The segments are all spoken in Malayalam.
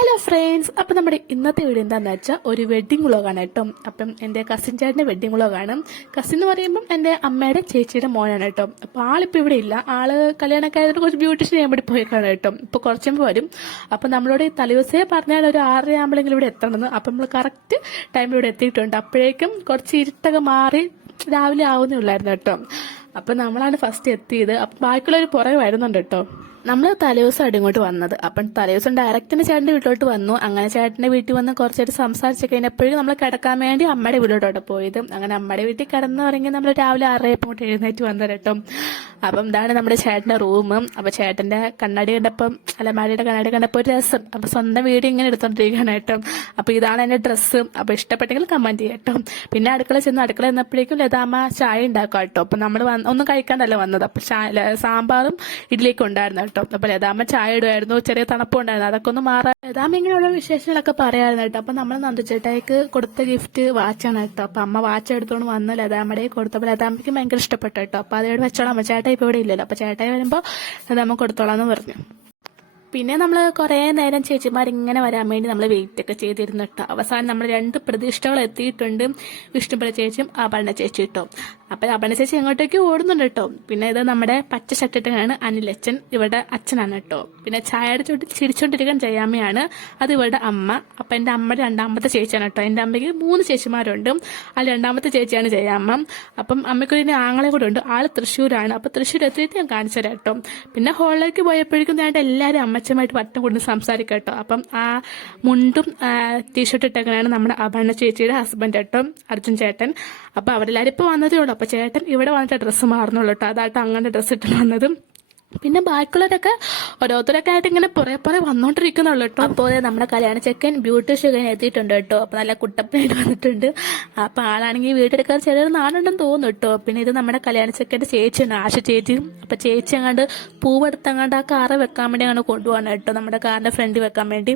ഹലോ ഫ്രണ്ട്സ്, അപ്പം നമ്മുടെ ഇന്നത്തെ വീഡിയോ എന്താണെന്ന് വെച്ചാൽ ഒരു വെഡ്ഡിംഗ് വ്ളോഗാണ് കേട്ടോ. അപ്പം എൻ്റെ കസിൻ ചേട്ടൻ്റെ വെഡ്ഡിംഗ് വ്ളോഗാണ്. കസിൻ എന്ന് പറയുമ്പം എൻ്റെ അമ്മയുടെ ചേച്ചിയുടെ മോനാണ് കേട്ടോ. അപ്പോൾ ആളിപ്പോൾ ഇവിടെ ഇല്ല. ആള് കല്യാണമൊക്കെ ആയതുകൊണ്ട് കുറച്ച് ബ്യൂട്ടീഷ്യൻ ചെയ്യാൻ വേണ്ടി പോയേക്കാണ് കേട്ടോ. ഇപ്പോൾ കുറച്ചുമ്പോൾ വരും. അപ്പം നമ്മളോട് തലേദിവസേ പറഞ്ഞാൽ ഒരു 6:30 ആകുമ്പോഴെങ്കിലും ഇവിടെ എത്തണമെന്ന്. അപ്പം നമ്മൾ കറക്റ്റ് ടൈമിൽ ഇവിടെ എത്തിയിട്ടുണ്ട്. അപ്പോഴേക്കും കുറച്ച് ഇരുട്ടൊക്കെ മാറി രാവിലെ ആവുന്നേ ഉള്ളായിരുന്നു കേട്ടോ. അപ്പം നമ്മളാണ് ഫസ്റ്റ് എത്തിയത്. അപ്പം ബാക്കിയുള്ളവർ പുറകെ വരുന്നുണ്ട് കേട്ടോ. നമ്മൾ തലേദിവസമായിട്ട് ഇങ്ങോട്ട് വന്നത്. അപ്പം തലേദിവസം ഡയറക്റ്റിന് ചേട്ടൻ്റെ വീട്ടിലോട്ട് വന്നു. അങ്ങനെ ചേട്ടൻ്റെ വീട്ടിൽ വന്ന് കുറച്ചായിട്ട് സംസാരിച്ച് കഴിഞ്ഞപ്പോഴും നമ്മൾ കിടക്കാൻ വേണ്ടി അമ്മയുടെ വീട്ടിലോട്ടാണ് പോയത്. അങ്ങനെ അമ്മയുടെ വീട്ടിൽ കിടന്നു തുടങ്ങി നമ്മൾ രാവിലെ 6:30 ഇങ്ങോട്ട് എഴുന്നേറ്റ് വന്നു കേട്ടോ. അപ്പം ഇതാണ് നമ്മുടെ ചേട്ടൻ്റെ റൂം. അപ്പം ചേട്ടൻ്റെ കണ്ണാടി കണ്ടപ്പം അലമാരിയുടെ കണ്ണാടി കണ്ടപ്പോൾ ഒരു രസം. അപ്പം സ്വന്തം വീട് ഇങ്ങനെ എടുത്തോണ്ടിരിക്കുകയാണ് കേട്ടോ. അപ്പം ഇതാണ് എൻ്റെ ഡ്രസ്സ്. അപ്പം ഇഷ്ടപ്പെട്ടെങ്കിൽ കമൻറ്റ് ചെയ്യാം കേട്ടോ. പിന്നെ അടുക്കള ചെന്നപ്പോഴേക്കും ലതാമ്മ ചായ ഉണ്ടാക്കാം കേട്ടോ. അപ്പം നമ്മൾ ഒന്നും കഴിക്കാണ്ടല്ല വന്നത്. അപ്പം സാമ്പാറും ഇഡ്ഡലിയൊക്കെ ഉണ്ടായിരുന്നു കേട്ടോ. അപ്പൊ ലതാമ്മ ചായ ഇടുമായിരുന്നു. ചെറിയ തണുപ്പുണ്ടായിരുന്നു. അതൊക്കെ ഒന്ന് മാറാൻ ലതാമ്മ ഇങ്ങനെയുള്ള വിശേഷങ്ങളൊക്കെ പറയായിരുന്നു കേട്ടോ. അപ്പൊ നമ്മൾ നന്ദുചേട്ടായിക്ക് കൊടുത്ത ഗിഫ്റ്റ് വാച്ചാണ് കേട്ടോ. അപ്പൊ അമ്മ വാച്ച് എടുത്തോണ്ട് വന്ന് ലതാമ്മയുടെ കൊടുത്തപ്പോൾ ലതാമ്മയ്ക്ക് ഭയങ്കര ഇഷ്ടപ്പെട്ടു കേട്ടോ. അപ്പൊ അതോട് വെച്ചോളാം. അമ്മ ചേട്ടായി ഇപ്പൊ ഇവിടെ ഇല്ലല്ലോ. അപ്പൊ ചേട്ടായി വരുമ്പോ ലതാമ്മ കൊടുത്തോളാന്ന് പറഞ്ഞു. പിന്നെ നമ്മൾ കുറേ നേരം ചേച്ചിമാരിങ്ങനെ വരാൻ വേണ്ടി നമ്മൾ വെയിറ്റ് ഒക്കെ ചെയ്തിരുന്നു കേട്ടോ. അവസാനം നമ്മൾ 2 പ്രതിഷ്ഠകൾ എത്തിയിട്ടുണ്ട്. വിഷ്ണുപ്രിയ ചേച്ചിയും അപർണ ചേച്ചി കേട്ടോ. അപ്പൊ അപർണ ചേച്ചി എങ്ങോട്ടേക്ക് ഓടുന്നുണ്ട് കേട്ടോ. പിന്നെ ഇത് നമ്മുടെ പച്ച ഷർട്ടിട്ടാണ് അനിലച്ചൻ, ഇവരുടെ അച്ഛനാണ് കേട്ടോ. പിന്നെ ചായയുടെ ചുട്ടിൽ ചിരിച്ചോണ്ടിരിക്കാൻ ജയാമ്മയാണ്, അത് ഇവരുടെ അമ്മ. അപ്പൊ എന്റെ അമ്മയുടെ 2ാമത്തെ ചേച്ചിയാണ് കേട്ടോ. എന്റെ അമ്മയ്ക്ക് 3 ചേച്ചിമാരുണ്ട്. അതിൽ 2ാമത്തെ ചേച്ചിയാണ് ജയാമ്മ. അപ്പം അമ്മയ്ക്കൊരു ആങ്ങളെ കൂടെ ഉണ്ട്. ആള് തൃശ്ശൂരാണ്. അപ്പൊ തൃശ്ശൂർ എത്തിയിട്ട് ഞാൻ കാണിച്ചു തരാം കേട്ടോ. പിന്നെ ഹോളിലേക്ക് പോയപ്പോഴേക്കും ഞാൻ എല്ലാവരും അമ്മച്ചമായിട്ട് വട്ടം കൊണ്ട് സംസാരിക്കാം കേട്ടോ. അപ്പം ആ മുണ്ടും ടീഷർട്ട് ഇട്ടൊക്കെയാണ് നമ്മുടെ അപർണ ചേച്ചിയുടെ ഹസ്ബൻഡ് കേട്ടോ, അർജുൻ ചേട്ടൻ. അപ്പൊ അവരെല്ലാവരും ഇപ്പൊ വന്നതേ ഉള്ളൂ. അപ്പൊ ചേട്ടൻ ഇവിടെ വന്നിട്ട് ഡ്രസ്സ് മാറുന്നുള്ളൂ കേട്ടോ. അതായിട്ട് അങ്ങനെ ഡ്രസ്സ് ഇട്ട് വന്നത്. പിന്നെ ബാക്കിയുള്ളവരൊക്കെ ഓരോരുത്തരൊക്കെ ആയിട്ട് ഇങ്ങനെ പുറേ വന്നോണ്ടിരിക്കുന്നുള്ളൂ കേട്ടോ. അപ്പോൾ നമ്മുടെ കല്യാണ ചെക്കൻ ബ്യൂട്ടീഷ്യൻ എത്തിയിട്ടുണ്ട് കേട്ടോ. അപ്പൊ നല്ല കുട്ടപ്പനായിട്ട് വന്നിട്ടുണ്ട്. അപ്പൊ ആളാണെങ്കിൽ വീട്ടിലെടുക്കാൻ ചെറിയൊരു നാടുണ്ടെന്ന് തോന്നുന്നു കേട്ടോ. പിന്നെ ഇത് നമ്മുടെ കല്യാണ ചെക്കൻ്റെ ചേച്ചിയാണ്, ആശ ചേച്ചി. അപ്പൊ ചേച്ചി അങ്ങാണ്ട് പൂവെടുത്തങ്ങാണ്ട് ആ കാറ് വെക്കാൻ വേണ്ടി അങ്ങനെ കൊണ്ടുപോകണം കേട്ടോ, നമ്മുടെ കാറിന്റെ ഫ്രണ്ടിൽ വെക്കാൻ വേണ്ടി.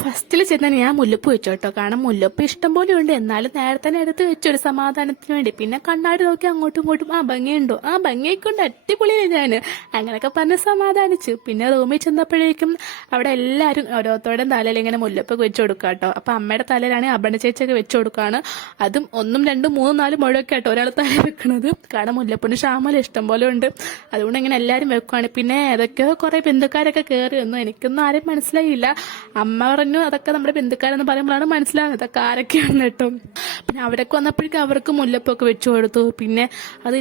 ഫസ്റ്റിൽ ചെന്നാൽ ഞാൻ മുല്ലപ്പ് വെച്ചു കേട്ടോ. കാരണം മുല്ലപ്പ് ഇഷ്ടം പോലെ ഉണ്ട്. എന്നാലും നേരത്തെ തന്നെ എടുത്ത് വെച്ചൊരു സമാധാനത്തിന് വേണ്ടി. പിന്നെ കണ്ണാടി നോക്കി അങ്ങോട്ടും ഇങ്ങോട്ടും ഭംഗിയുണ്ടോ, ഭംഗിയൊക്കെ അടിപൊളിയാണ് ഞാൻ അങ്ങനെയൊക്കെ പറഞ്ഞ് സമാധാനിച്ചു. പിന്നെ റൂമിൽ ചെന്നപ്പോഴേക്കും അവിടെ എല്ലാവരും ഓരോരുത്തരുടെ തലയിൽ ഇങ്ങനെ മുല്ലപ്പൊക്കെ വെച്ചു കൊടുക്കുക കേട്ടോ. അപ്പൊ അമ്മയുടെ തലയിലാണെങ്കിൽ അപർണ ചേച്ചിയൊക്കെ വെച്ചു കൊടുക്കുകയാണ്. അതും 1, 2, 3, 4 മുഴയൊക്കെ കേട്ടോ ഒരാൾ തല വെക്കണത്. കാരണം മുല്ലപ്പിന് ക്ഷാമല ഇഷ്ടം പോലെ ഉണ്ട്. അതുകൊണ്ട് ഇങ്ങനെ എല്ലാവരും വെക്കുവാണ്. പിന്നെ ഏതൊക്കെയോ കുറെ ബന്ധുക്കാരൊക്കെ കയറി വന്നു. എനിക്കൊന്നും ആരും മനസ്സിലായില്ല. അമ്മ പറഞ്ഞു അതൊക്കെ നമ്മുടെ ബന്ധുക്കാരെന്ന് പറയുമ്പോഴാണ് മനസ്സിലാകുന്നത് ഇതൊക്കെ ആരൊക്കെയാണെന്ന് കേട്ടോ. പിന്നെ അവരൊക്കെ വന്നപ്പോഴേക്കും അവർക്ക് മുല്ലപ്പൊക്കെ വെച്ചു കൊടുത്തു. പിന്നെ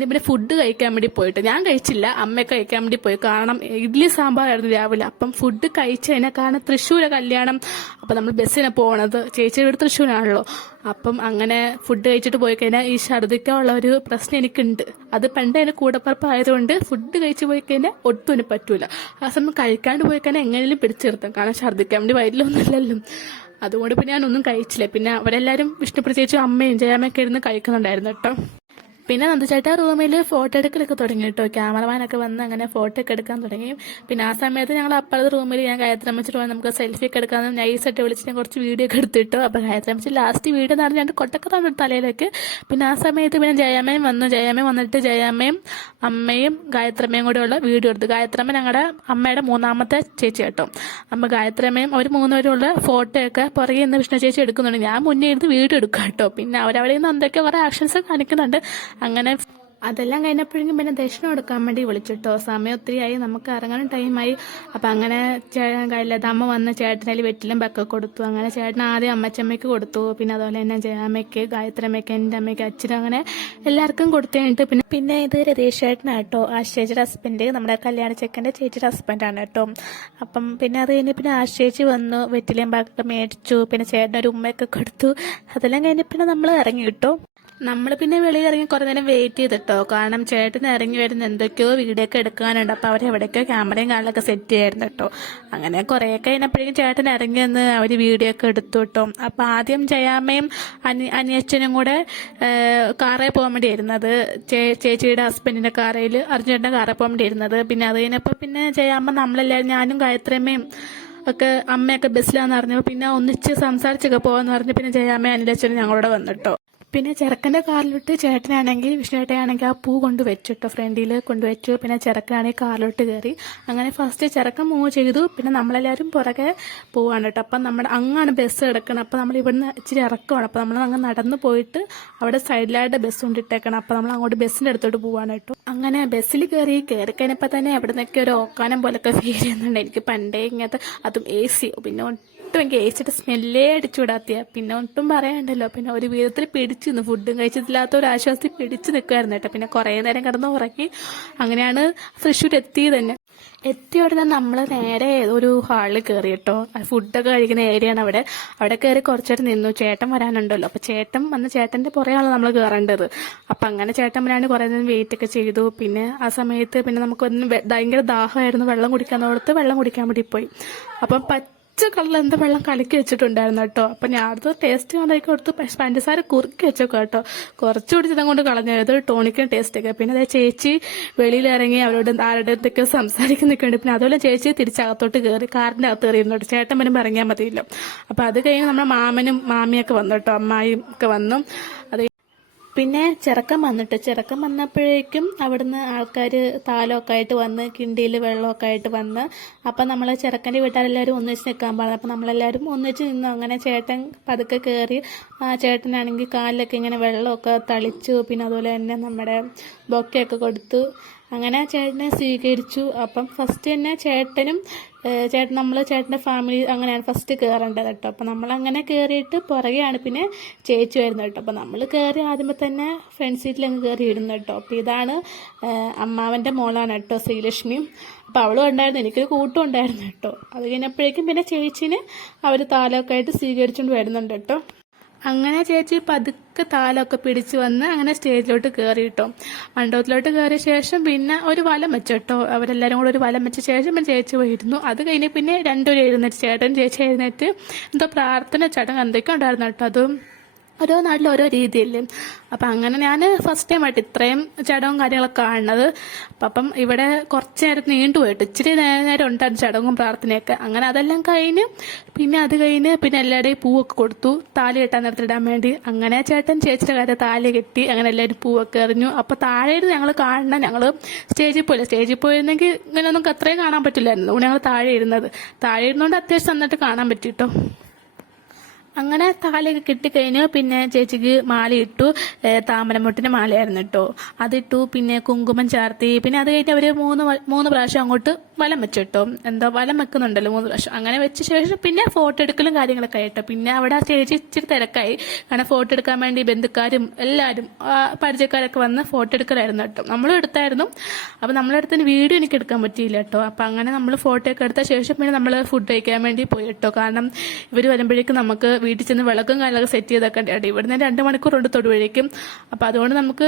പിന്നെ ഫുഡ് കഴിക്കാൻ വേണ്ടി പോയിട്ട് ഞാൻ കഴിച്ചില്ല, അമ്മയൊക്കെ കഴിക്കാൻ വേണ്ടി പോയി. കാരണം ഇഡ്ഡലി സാമ്പാറായിരുന്നു രാവിലെ. അപ്പം ഫുഡ് കഴിച്ചതിനെ, കാരണം തൃശ്ശൂരെ കല്യാണം. അപ്പം നമ്മൾ ബസ്സിനെ പോകണത്, ചേച്ചിയുടെ വീട് തൃശ്ശൂരാണല്ലോ. അപ്പം അങ്ങനെ ഫുഡ് കഴിച്ചിട്ട് പോയി കഴിഞ്ഞാൽ ഈ ഛർദ്ദിക്കാനുള്ള ഒരു പ്രശ്നം എനിക്കുണ്ട്. അത് പണ്ട് എൻ്റെ കൂടപ്പറപ്പായതുകൊണ്ട് ഫുഡ് കഴിച്ച് പോയി കഴിഞ്ഞാൽ ഒട്ടും എനിക്ക് പറ്റൂല. ആ സമയം കഴിക്കാണ്ട് പോയി കഴിഞ്ഞാൽ എങ്ങനെയും പിടിച്ചു നിർത്താം. കാരണം ഛർദ്ദിക്കാൻ വേണ്ടി വരില്ലൊന്നുമില്ലല്ലോ. അതുകൊണ്ട് പിന്നെ ഞാനൊന്നും കഴിച്ചില്ല. പിന്നെ അവരെല്ലാവരും വിഷ്ണുപ്രിയ ചേച്ചിയും അമ്മയും ജയാമ്മയൊക്കെ ഇരുന്ന് കഴിക്കുന്നുണ്ടായിരുന്നു കേട്ടോ. പിന്നെ നന്ദുചേട്ടാ റൂമിൽ ഫോട്ടോ എടുക്കലൊക്കെ തുടങ്ങി കേട്ടോ. ക്യാമറമാനൊക്കെ വന്ന് അങ്ങനെ ഫോട്ടോ ഒക്കെ എടുക്കാൻ തുടങ്ങി. പിന്നെ ആ സമയത്ത് ഞങ്ങൾ അപ്പുറത്തെ റൂമിൽ ഞാൻ ഗായത്രി അമ്മച്ചിട്ട് പോയി നമുക്ക് സെൽഫി ഒക്കെ എടുക്കാമെന്ന് നൈസായിട്ട് വിളിച്ച് ഞാൻ കുറച്ച് വീഡിയോ ഒക്കെ എടുത്തിട്ടു. അപ്പോൾ ഗായത്രി അമ്മച്ചി ലാസ്റ്റ് വീഡിയോ എന്ന് പറഞ്ഞാൽ കൊട്ടൊക്കെ തന്നു തലയിലേക്ക്. പിന്നെ ആ സമയത്ത് പിന്നെ ജയാമ്മയും വന്നു. ജയാമ്മയും വന്നിട്ട് ജയാമ്മയും അമ്മയും ഗായത്രമ്മയും കൂടെ ഉള്ള വീഡിയോ എടുത്തു. ഗായത്രമ്മ ഞങ്ങളുടെ അമ്മയുടെ 3ാമത്തെ ചേച്ചി കേട്ടോ. അപ്പോൾ ഗായത്രമ്മയും അവർ 3 പേരുള്ള ഫോട്ടോ ഒക്കെ പുറകെ നിന്ന് വിഷ്ണു ചേച്ചി എടുക്കുന്നുണ്ട്. ഞാൻ മുന്നേ ഇരുന്ന് വീഡിയോ എടുക്കാം കേട്ടോ. പിന്നെ അവരവിടെ നിന്ന് എന്തൊക്കെ കുറെ ആക്ഷൻസ് കാണിക്കുന്നുണ്ട്. അങ്ങനെ അതെല്ലാം കഴിഞ്ഞപ്പോഴേക്കും പിന്നെ ദക്ഷിണ കൊടുക്കാൻ വേണ്ടി വിളിച്ചിട്ടോ. സമയം ഒത്തിരിയായി, നമുക്ക് ഇറങ്ങാനും ടൈമായി. അപ്പം അങ്ങനെ ലതാമ്മ വന്ന് ചേട്ടനതിൽ വെറ്റിലും ബക്കൊക്കെ കൊടുത്തു. അങ്ങനെ ചേട്ടൻ ആദ്യം അമ്മച്ചമ്മയ്ക്ക് കൊടുത്തു. പിന്നെ അതുപോലെ തന്നെ ജയാമ്മയ്ക്ക്, ഗായത്രമ്മയ്ക്ക്, എൻ്റെ അമ്മയ്ക്ക്, അച്ഛനും അങ്ങനെ എല്ലാവർക്കും കൊടുത്തു കഴിഞ്ഞിട്ട് പിന്നെ ഇത് രതീഷ് ചേട്ടനാട്ടോ, ചേച്ചിയുടെ ഹസ്ബൻഡ്, നമ്മുടെ കല്യാണ ചെക്കൻ്റെ ചേച്ചിയുടെ ഹസ്ബൻഡാണ് കേട്ടോ. അപ്പം പിന്നെ അത് കഴിഞ്ഞ് പിന്നെ ചേച്ചി വന്നു, വെറ്റിലും ബക്കൊക്കെ മേടിച്ചു. പിന്നെ ചേട്ടനൊരു ഉമ്മയൊക്കെ കൊടുത്തു. അതെല്ലാം കഴിഞ്ഞ് പിന്നെ നമ്മൾ ഇറങ്ങി കിട്ടോ. നമ്മൾ പിന്നെ വെളിയിൽ ഇറങ്ങി കുറേ നേരം വെയിറ്റ് ചെയ്തിട്ടോ. കാരണം ചേട്ടന് ഇറങ്ങി വരുന്ന എന്തൊക്കെയോ വീഡിയോ ഒക്കെ എടുക്കാനുണ്ട്. അപ്പോൾ അവരെവിടെയൊക്കെയോ ക്യാമറയും കാലിലൊക്കെ സെറ്റ് ചെയ്യായിരുന്നു കേട്ടോ. അങ്ങനെ കുറേയൊക്കെ കഴിഞ്ഞപ്പോഴേക്കും ചേട്ടൻ ഇറങ്ങി വന്ന് അവർ വീഡിയോ ഒക്കെ എടുത്തു കേട്ടോ. അപ്പോൾ ആദ്യം ജയാമ്മയും അനിയച്ചനും കൂടെ കാറിൽ പോകാൻ വേണ്ടി ഇരുന്നത്. ചേച്ചിയുടെ ഹസ്ബൻഡിൻ്റെ കാറയിൽ, അർജുനൻ്റെ കാറിൽ പോകാൻ വേണ്ടി ഇരുന്നത്. പിന്നെ അത് കഴിഞ്ഞപ്പോൾ പിന്നെ ജയാമ്മ നമ്മളെല്ലാവരും, ഞാനും ഗായത്രമ്മയും ഒക്കെ അമ്മയൊക്കെ ബസ്സിലാന്ന് പറഞ്ഞപ്പോൾ പിന്നെ ഒന്നിച്ച് സംസാരിച്ചൊക്കെ പോകാമെന്ന് പറഞ്ഞ് പിന്നെ ജയാമ്മയും അനിലച്ചനും ഞങ്ങളോട് വന്നിട്ടോ. പിന്നെ ചെറുക്കൻ്റെ കാറിലോട്ട് ചേട്ടനാണെങ്കിൽ വിഷ്ണുവേട്ടയാണെങ്കിൽ ആ പൂ കൊണ്ട് വെച്ചിട്ടോ, ഫ്രണ്ടിൽ കൊണ്ടുവച്ചു. പിന്നെ ചെറുക്കനാണെങ്കിൽ കാറിലോട്ട് കയറി. അങ്ങനെ ഫസ്റ്റ് ചെറുക്കൻ മൂവ് ചെയ്തു. പിന്നെ നമ്മളെല്ലാവരും പുറകെ പോവാണ് കേട്ടോ. അപ്പം നമ്മുടെ അങ്ങാണ് ബസ് കിടക്കണം. അപ്പം നമ്മൾ ഇവിടുന്ന് ഇച്ചിരി ഇറക്കമാണ്. അപ്പം നമ്മൾ അങ്ങ് നടന്ന് പോയിട്ട് അവിടെ സൈഡിലായിട്ട് ബസ് കൊണ്ടിട്ടേക്കണം. അപ്പം നമ്മൾ അങ്ങോട്ട് ബസ്സിൻ്റെ അടുത്തോട്ട് പോവാണ് കേട്ടോ. അങ്ങനെ ബസ്സിൽ കയറി കഴിഞ്ഞപ്പോൾ തന്നെ അവിടെ നിന്നൊക്കെ ഒരു ഓക്കാനം പോലൊക്കെ ഫീൽ ചെയ്യുന്നുണ്ട്. എനിക്ക് പണ്ടേ ഇങ്ങനത്തെ അതും AC, പിന്നെ ഒട്ടും എനിക്ക് ഏച്ചിട്ട് സ്മെല്ലേ അടിച്ചു വിടാത്തിയ. പിന്നെ ഒട്ടും പറയാണ്ടല്ലോ. പിന്നെ ഒരു വിധത്തിൽ പിടിച്ചു നിന്ന്, ഫുഡും കഴിച്ചിട്ടില്ലാത്ത ഒരു ആശ്വാസത്തിൽ പിടിച്ചു നിൽക്കുമായിരുന്നു കേട്ടോ. പിന്നെ കുറേ നേരം കിടന്ന് ഉറങ്ങി. അങ്ങനെയാണ് തൃശ്ശൂർ എത്തിയത് തന്നെ. എത്തിയ ഉടനെ നമ്മൾ നേരെ ഒരു ഹാളിൽ കയറി കേട്ടോ. ഫുഡൊക്കെ കഴിക്കുന്ന ഏരിയയാണ് അവിടെ. അവിടെ കയറി കുറച്ചേരം നിന്നു. ചേട്ടൻ വരാനുണ്ടല്ലോ. അപ്പം ചേട്ടൻ വന്ന് ചേട്ടൻ്റെ പുറയാണ് നമ്മൾ കയറേണ്ടത്. അപ്പം അങ്ങനെ ചേട്ടൻ വരാണ്ട് കുറേ നേരം വെയിറ്റ് ഒക്കെ ചെയ്തു. പിന്നെ ആ സമയത്ത് പിന്നെ നമുക്കൊന്ന് ഭയങ്കര ദാഹമായിരുന്നു. വെള്ളം കുടിക്കാന്നോടത്ത് വെള്ളം കുടിക്കാൻ വേണ്ടി പോയി. അപ്പം കളറിൽ എന്താ വെള്ളം കലക്കി വെച്ചിട്ടുണ്ടായിരുന്നു കേട്ടോ. അപ്പം ഞാൻ അടുത്ത് ടേസ്റ്റ് കണ്ടാക്കി കൊടുത്ത് പഞ്ചസാര കുറുക്കി വെച്ചേക്കോ കേട്ടോ. കുറച്ച് കുടിച്ചത് കൊണ്ട് കളഞ്ഞത് ടോണിക്കും ടേസ്റ്റൊക്കെ. പിന്നെ അതായത് ചേച്ചി വെളിയിലിറങ്ങി അവരോട് ആരുടെ അടുത്തൊക്കെ സംസാരിക്കുന്നൊക്കെയുണ്ട്. പിന്നെ അതുപോലെ ചേച്ചി തിരിച്ചകത്തോട്ട് കയറി കാറിൻ്റെ അകത്ത് കയറിയിരുന്നോട്ട്. ചേട്ടൻ വരുമ്പോൾ ഇറങ്ങിയാൽ മതിയല്ലോ. അപ്പം അത് കഴിഞ്ഞ് നമ്മുടെ മാമനും മാമിയൊക്കെ വന്നു കേട്ടോ. അമ്മായിയും ഒക്കെ വന്നു. അത് പിന്നെ ചെറുക്കൻ വന്നപ്പോഴേക്കും അവിടുന്ന് ആൾക്കാർ താലമൊക്കെ ആയിട്ട് വന്ന് കിണ്ടിയിൽ വെള്ളമൊക്കെ ആയിട്ട് വന്ന്. അപ്പം നമ്മൾ ചെറുക്കൻ്റെ വീട്ടുകാരെല്ലാവരും ഒന്നിച്ച് നിൽക്കാൻ പറഞ്ഞു. അപ്പം നമ്മളെല്ലാവരും ഒന്നിച്ച് നിന്നു. അങ്ങനെ ചേട്ടൻ പതുക്കെ കയറി. ചേട്ടനാണെങ്കിൽ കാലിലൊക്കെ ഇങ്ങനെ വെള്ളമൊക്കെ തളിച്ചു. പിന്നെ അതുപോലെ തന്നെ നമ്മുടെ ബൊക്കെയൊക്കെ കൊടുത്തു. അങ്ങനെ ചേട്ടനെ സ്വീകരിച്ചു. അപ്പം ഫസ്റ്റ് തന്നെ ചേട്ടൻ്റെ ഫാമിലി അങ്ങനെയാണ് ഫസ്റ്റ് കയറേണ്ടത് കേട്ടോ. അപ്പം നമ്മളങ്ങനെ കയറിയിട്ട് പുറകെയാണ് പിന്നെ ചേച്ചി വരുന്നത് കേട്ടോ. അപ്പം നമ്മൾ കയറി ആദ്യമേ തന്നെ ഫ്രണ്ട് സീറ്റിലങ്ങ് കയറി ഇരുന്നു കേട്ടോ. അപ്പോൾ ഇതാണ് അമ്മാവൻ്റെ മോളാണ് കേട്ടോ, ശ്രീലക്ഷ്മി. അപ്പോൾ അവളും ഉണ്ടായിരുന്നു, എനിക്കൊരു കൂട്ടും ഉണ്ടായിരുന്നു കേട്ടോ. അത് കഴിഞ്ഞപ്പോഴേക്കും പിന്നെ ചേച്ചീനെ അവർ താലമൊക്കെ ആയിട്ട് സ്വീകരിച്ചുകൊണ്ട് വരുന്നുണ്ട് കേട്ടോ. അങ്ങനെ ചേച്ചി പതുക്കെ താലമൊക്കെ പിടിച്ച് വന്ന് അങ്ങനെ സ്റ്റേജിലോട്ട് കയറി കേട്ടോ. മണ്ഡപത്തിലോട്ട് കയറിയ ശേഷം പിന്നെ ഒരു വലം വെച്ചു കേട്ടോ. അവരെല്ലാവരും കൂടെ ഒരു വലം വെച്ച ശേഷം പിന്നെ ചേച്ചി പോയിരുന്നു. അത് കഴിഞ്ഞ് പിന്നെ രണ്ടുപേരും എഴുന്നേറ്റ്, ചേട്ടൻ ചേച്ചി എഴുന്നേറ്റ് എന്തോ പ്രാർത്ഥന ചടങ്ങ് എന്തൊക്കെ ഉണ്ടായിരുന്നു കേട്ടോ. അതും ഓരോ നാട്ടിലും ഓരോ രീതിയല്ലേ. അപ്പം അങ്ങനെ ഞാൻ ഫസ്റ്റ് ടൈമായിട്ട് ഇത്രയും ചടങ്ങും കാര്യങ്ങളൊക്കെ കാണുന്നത്. അപ്പം ഇവിടെ കുറച്ച് നേരം നീണ്ടുപോയിട്ട് ഇച്ചിരി നേരം ഉണ്ടായിരുന്നു ചടങ്ങും പ്രാർത്ഥനയൊക്കെ. അങ്ങനെ അതെല്ലാം കഴിഞ്ഞ് പിന്നെ പിന്നെ എല്ലാവരുടെയും പൂവൊക്കെ കൊടുത്തു താലി കെട്ടാൻ നേരത്തിടാൻ വേണ്ടി. അങ്ങനെ ചേട്ടൻ ചേച്ചിയുടെ കാര്യം താലി കെട്ടി. അങ്ങനെ എല്ലാവരും പൂവൊക്കെ എറിഞ്ഞു. അപ്പോൾ താഴെയായിരുന്നു ഞങ്ങൾ കാണണം. ഞങ്ങൾ സ്റ്റേജിൽ പോയിരുന്നെങ്കിൽ ഇങ്ങനെയൊന്നും അത്രയും കാണാൻ പറ്റില്ലായിരുന്നു. ഞങ്ങൾ താഴെ ഇരുന്നുകൊണ്ട് അത്യാവശ്യം നന്നായിട്ട് കാണാൻ പറ്റിട്ടോ. അങ്ങനെ താലിയൊക്കെ കിട്ടിക്കഴിഞ്ഞു. പിന്നെ ചേച്ചിക്ക് മാല ഇട്ടു. താമരമുട്ടിൻ്റെ മാലയായിരുന്നു കേട്ടോ. അതിട്ടു. പിന്നെ കുങ്കുമം ചാർത്തി. പിന്നെ അത് കഴിഞ്ഞ് അവർ മൂന്ന് പ്രാവശ്യം അങ്ങോട്ട് വലം വെച്ചു കേട്ടോ. വലം വെക്കുന്നുണ്ടല്ലോ 3 പ്രാവശ്യം. അങ്ങനെ വെച്ച ശേഷം പിന്നെ ഫോട്ടോ എടുക്കലും കാര്യങ്ങളൊക്കെ ആയിട്ടോ. പിന്നെ അവിടെ ചേച്ചി ഇച്ചിരി തിരക്കായി. കാരണം ഫോട്ടോ എടുക്കാൻ വേണ്ടി ബന്ധുക്കാരും എല്ലാവരും പരിചയക്കാരൊക്കെ വന്ന് ഫോട്ടോ എടുക്കലായിരുന്നു കേട്ടോ. നമ്മളും എടുത്തായിരുന്നു. അപ്പം നമ്മളെടുത്തതിന് വീഡിയോ എനിക്ക് എടുക്കാൻ പറ്റിയില്ല കേട്ടോ. അപ്പം അങ്ങനെ നമ്മൾ ഫോട്ടോ ഒക്കെ എടുത്ത ശേഷം പിന്നെ നമ്മൾ ഫുഡ് കഴിക്കാൻ വേണ്ടി പോയി കേട്ടോ. കാരണം ഇവർ വരുമ്പോഴേക്കും നമുക്ക് വീട്ടിൽ ചെന്ന് വിളക്കും കാര്യങ്ങളൊക്കെ സെറ്റ് ചെയ്തൊക്കെ ഉണ്ട്. ഇവിടുന്ന് 2 മണിക്കൂറുണ്ട് തൊടുവഴിക്കും. അപ്പം അതുകൊണ്ട് നമുക്ക്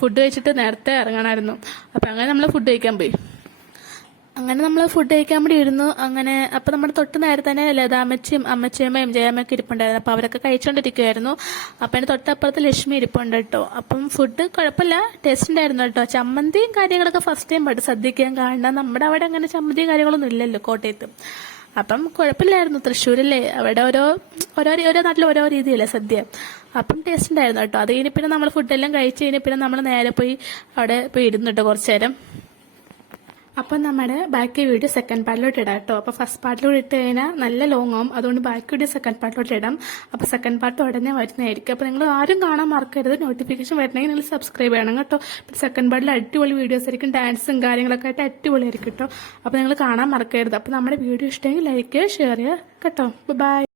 ഫുഡ് കഴിച്ചിട്ട് നേരത്തെ ഇറങ്ങണമായിരുന്നു. അപ്പം അങ്ങനെ നമ്മൾ ഫുഡ് കഴിക്കാൻ പോയി. അങ്ങനെ നമ്മൾ ഫുഡ് കഴിക്കാൻ വേണ്ടി ഇരുന്നു. അങ്ങനെ അപ്പം നമ്മുടെ തൊട്ട് നേരെ തന്നെ ലതാമ്മച്ചിയും അമ്മച്ചിയമ്മയും ജയമ്മയൊക്കെ ഇരിപ്പുണ്ടായിരുന്നു. അപ്പം അവരൊക്കെ കഴിച്ചുകൊണ്ടിരിക്കുമായിരുന്നു. അപ്പം എൻ്റെ തൊട്ടപ്പുറത്ത് ലക്ഷ്മി ഇരിപ്പുണ്ട് കേട്ടോ. അപ്പം ഫുഡ് കുഴപ്പമില്ല, ടേസ്റ്റ് ഉണ്ടായിരുന്നു കേട്ടോ. ചമ്മന്തിയും കാര്യങ്ങളൊക്കെ ഫസ്റ്റ് ടൈം ആയിട്ട് സദ്യക്കാൻ കാണണം. നമ്മുടെ അവിടെ അങ്ങനെ ചമ്മന്തിയും കാര്യങ്ങളൊന്നും ഇല്ലല്ലോ കോട്ടയത്ത്. അപ്പം കുഴപ്പമില്ലായിരുന്നു. തൃശ്ശൂരല്ലേ, അവിടെ ഓരോ നാട്ടിൽ ഓരോ രീതിയല്ലേ സദ്യ. അപ്പം ടേസ്റ്റ് ഉണ്ടായിരുന്നു കേട്ടോ. അത് കഴിഞ്ഞ് പിന്നെ നമ്മൾ ഫുഡെല്ലാം കഴിച്ച് കഴിഞ്ഞ് പിന്നെ നമ്മൾ നേരെ പോയി അവിടെ പോയി ഇരുന്നു കേട്ടോ കുറച്ച് നേരം. അപ്പം നമ്മുടെ ബാക്കി വീഡിയോ സെക്കൻഡ് പാർട്ടിലോട്ട് ഇടാം കേട്ടോ. അപ്പോൾ ഫസ്റ്റ് പാർട്ടിലോട്ട് ഇട്ട് കഴിഞ്ഞാൽ നല്ല ലോങ് ആവും. അതുകൊണ്ട് ബാക്കി വീഡിയോ സെക്കൻഡ് പാർട്ടിലോട്ട് ഇടാം. അപ്പോൾ സെക്കൻഡ് പാർട്ട് ഉടനെ വരുന്നതായിരിക്കും. അപ്പോൾ നിങ്ങൾ ആരും കാണാൻ മറക്കരുത്. നോട്ടിഫിക്കേഷൻ വരണമെങ്കിൽ നിങ്ങൾ സബ്സ്ക്രൈബ് ചെയ്യണം കേട്ടോ. സെക്കൻഡ് പാർട്ടിൽ അടിപൊളി വീഡിയോസ് ആയിരിക്കും. ഡാൻസും കാര്യങ്ങളൊക്കെ ആയിട്ട് അടിപൊളിയായിരിക്കും കേട്ടോ. അപ്പോൾ നിങ്ങൾ കാണാൻ മറക്കരുത്. അപ്പോൾ നമ്മുടെ വീഡിയോ ഇഷ്ടമെങ്കിൽ ലൈക്ക് ചെയ്യുക, ഷെയർ ചെയ്യുക കേട്ടോ. ബൈ.